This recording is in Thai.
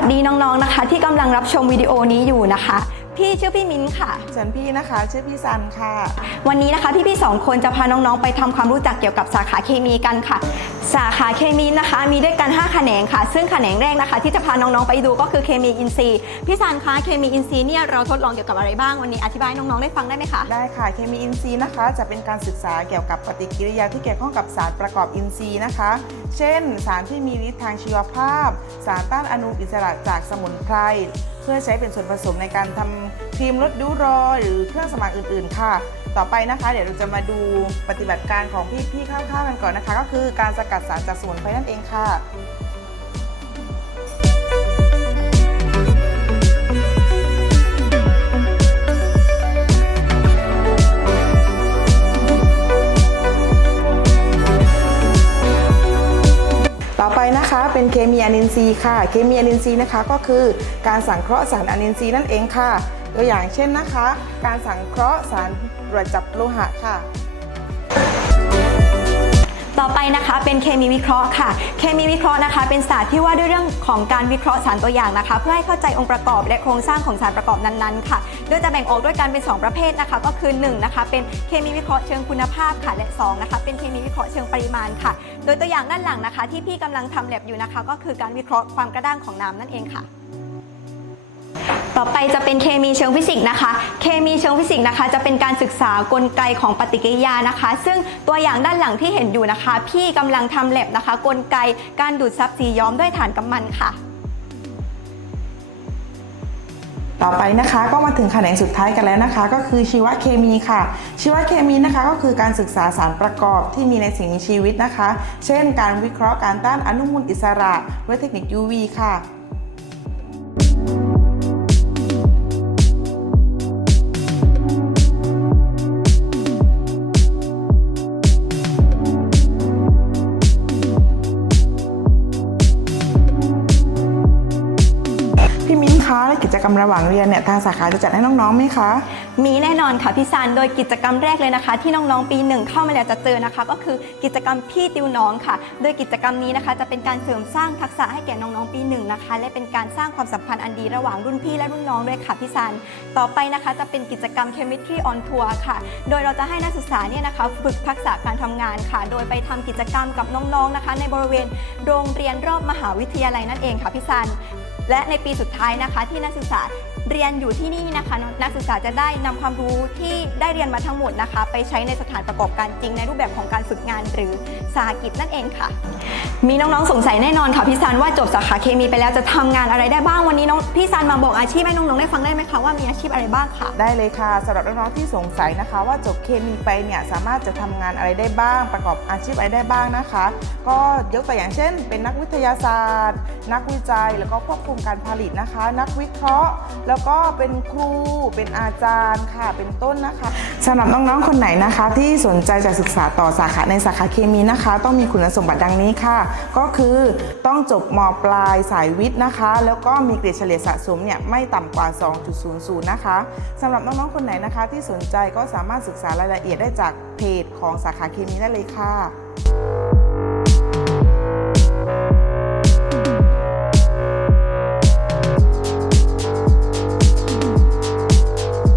วัสดีน้องๆนะคะ ที่กำลังรับชมวิดีโอนี้อยู่นะคะ พี่ชื่อพี่มิ้นท์ค่ะ ส่วนพี่นะคะ ชื่อพี่ซันค่ะ วันนี้นะคะพี่ๆสองคนจะพาน้องๆไปทำความรู้จักเกี่ยวกับสาขาเคมีกันค่ะ สาขาเคมีนะคะ มีด้วยกัน 5 แขนงค่ะ ซึ่งแขนงแรกนะคะ ที่จะพาน้องๆไปดูก็คือเคมีอินทรีย์พี่ซันคะเคมีอินทรีย์เนี่ยเราทดลองเกี่ยวกับอะไรบ้างวันนี้อธิบายให้น้องๆได้ฟังได้ไหมคะ ได้ค่ะ เคมีอินทรีย์นะคะ จะเป็นการศึกษาเกี่ยวกับปฏิกิริยาที่เกี่ยวข้องกับสารประกอบอินทรีย์นะคะ เช่น สารที่มีฤทธิ์ทางชีวภาพ สารต้านอนุมูลอิสระจากสมุนไพรเพื่อใช้เป็นส่วนผสมในการทำครีมลดริ้วรอยหรือเครื่องสมานอื่นๆ ค่ะ ต่อไปนะคะ เดี๋ยวเราจะมาดูปฏิบัติการของพี่ๆข้าวๆกันก่อนนะคะ ก็คือการสกัดสารจากสมุนไพรนั่นเองค่ะ อไปนะคะเป็นเคมีอนินทรีย์ค่ะ เคมีอนินทรีย์นะคะก็คือการสังเคราะห์สารอนินทรีย์นั่นเองค่ะ ตัวอย่างเช่นนะคะ การสังเคราะห์สารตรวจจับโลหะค่ะ ต่อไปนะคะเป็นเคมีวิเคราะห์ค่ะ เคมีวิเคราะห์นะคะ เป็นศาสตร์ที่ว่าด้วยเรื่องของการวิเคราะห์สารตัวอย่างนะคะ เพื่อให้เข้าใจองค์ประกอบและโครงสร้างของสารประกอบนั้นๆ ค่ะ โดยจะแบ่งออกด้วยกันเป็น 2 ประเภทนะคะ ก็คือ1นะคะเป็นเคมีวิเคราะห์เชิงคุณภาพค่ะ และ2นะคะเป็นเคมีวิเคราะห์เชิงปริมาณค่ะ โดยตัวอย่างด้านหลังนะคะ ที่พี่กำลังทำแลบอยู่นะคะ ก็คือการวิเคราะห์ความกระด้างของน้ำนั่นเองค่ะ ต่อไปจะเป็นเคมีเชิงฟิสิกส์นะคะ เคมีเชิงฟิสิกส์นะคะ จะเป็นการศึกษากลไกของปฏิกิริยานะคะ ซึ่งตัวอย่างด้านหลังที่เห็นอยู่นะคะ พี่กำลังทำแลบนะคะ กลไกการดูดซับสีย้อมด้วยถ่านกำมันค่ะ ต่อไปนะคะก็มาถึงแขนงสุดท้ายกันแล้วนะคะ ก็คือชีวเคมีค่ะ ชีวเคมีนะคะก็คือการศึกษาสารประกอบที่มีในสิ่งมีชีวิตนะคะ เช่น การวิเคราะห์การต้านอนุมูลอิสระด้วยเทคนิค UV ค่ะ คะและกิจกรรมระหว่างเรียนเนี่ยทางสาขาจะจัดให้น้องๆไหมคะ มีแน่นอนค่ะพี่ซันโดยกิจกรรมแรกเลยนะคะ ที่น้องๆ ปีหนึ่งเข้ามาแล้วจะเจอนะคะ ก็คือกิจกรรมพี่ติวน้องค่ะ โดยกิจกรรมนี้นะคะจะเป็นการเสริมสร้างทักษะให้แก่น้องๆ ปีหนึ่งนะคะ และเป็นการสร้างความสัมพันธ์อันดีระหว่างรุ่นพี่และรุ่นน้องด้วยค่ะพี่ซันต่อไปนะคะจะเป็นกิจกรรม Chemistry on Tour ค่ะ โดยเราจะให้นักศึกษาเนี่ยนะคะฝึกทักษะการทำงานค่ะ โดยไปทำกิจกรรมกับน้องๆนะคะ ในบริเวณโรงเรียนรอบมหาวิทยาลัยนั่นเองค่ะพี่ซัน และในปีสุดท้ายนะคะที่นักศึกษา เรียนอยู่ที่นี่นะคะ นักศึกษาจะได้นำความรู้ที่ได้เรียนมาทั้งหมดนะคะ ไปใช้ในสถานประกอบการจริงในรูปแบบของการฝึกงานหรือสาหกิจนั่นเองค่ะ มีน้องๆสงสัยแน่นอนค่ะพี่ซันว่าจบสาขาเคมีไปแล้วจะทำงานอะไรได้บ้างวันนี้น้องพี่ซันมาบอกอาชีพให้น้องๆได้ฟังได้ไหมคะว่ามีอาชีพอะไรบ้างค่ะ ได้เลยค่ะสำหรับน้องๆที่สงสัยนะคะ ว่าจบเคมีไปเนี่ยสามารถจะทำงานอะไรได้บ้าง ประกอบอาชีพอะไรได้บ้างนะคะ ก็ยกตัวอย่างเช่น เป็นนักวิทยาศาสตร์ นักวิจัยแล้วก็ควบคุมการผลิตนะคะ นักวิเคราะห์แล้วแล้วก็เป็นครูเป็นอาจารย์ค่ะเป็นต้นนะคะสำหรับน้องๆคนไหนนะคะ ที่สนใจจะศึกษาต่อสาขาในสาขาเคมีนะคะ ต้องมีคุณสมบัติดังนี้ค่ะ ก็คือต้องจบมปลายสายวิทย์นะคะ แล้วก็มีเกรดเฉลี่ยสะสมเนี่ยไม่ต่ำกว่า 2.00 นะคะสำหรับน้องๆคนไหนนะคะ ที่สนใจก็สามารถศึกษารายละเอียดได้จากเพจของสาขาเคมีได้เลยค่ะ